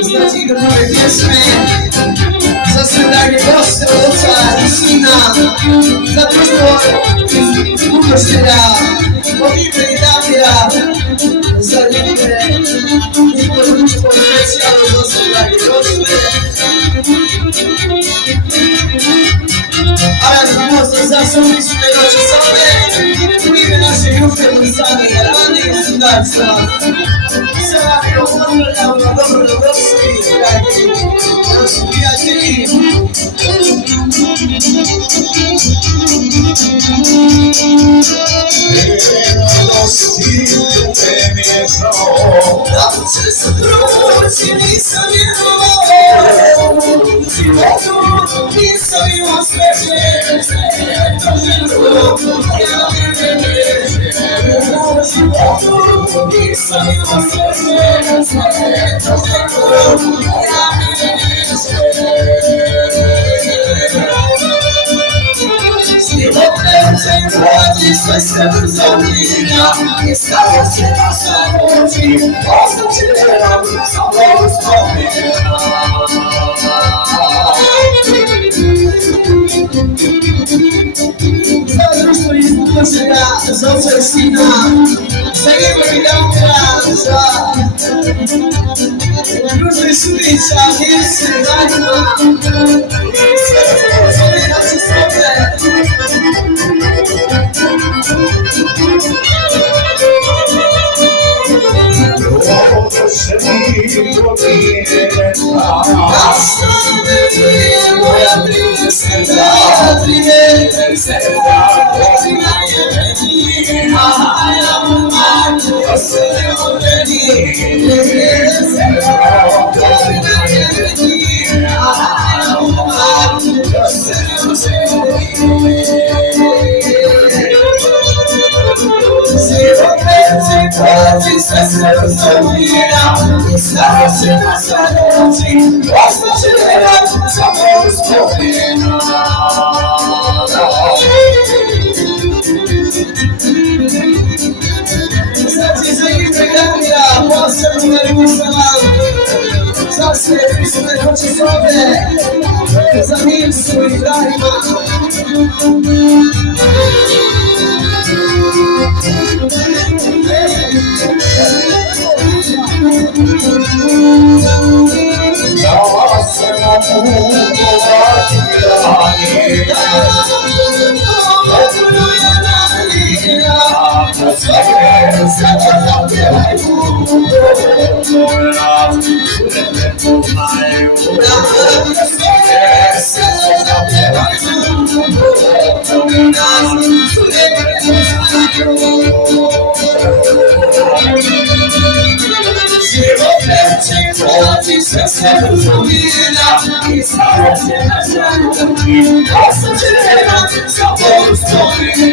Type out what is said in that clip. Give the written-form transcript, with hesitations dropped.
Znacie gotowe pieśmy za serdanie goście oca i syna za dużo ukośnienia modlitwy i damia za liczbę i porzucić potencjalu za serdanie goście ale mocno zasobistne roczysone mówimy naszej grupy sami rany i sudarstwa Sami rozmawiają na dobrodoszli nasi przyjacieli Zawsze zwrócili sobie i sobie Władzi swego zamina nie stało się na samotni oznaczyłem samą wspomnienia Zazdrość jest pokoszenia z ocem syna Zajemy mi dam praca Różny szubicza jest syna Serce na czystotę moja Władzi swego zamina nie stało się na samotni oznaczyłem samą wspomnienia Znacie, że nie wygrania Polsce numer salam Zawsze pisane roczysowe Za miejscu i dajma Władzi swego zamina nie stało się na samotni oznaczyłem samą wspomnienia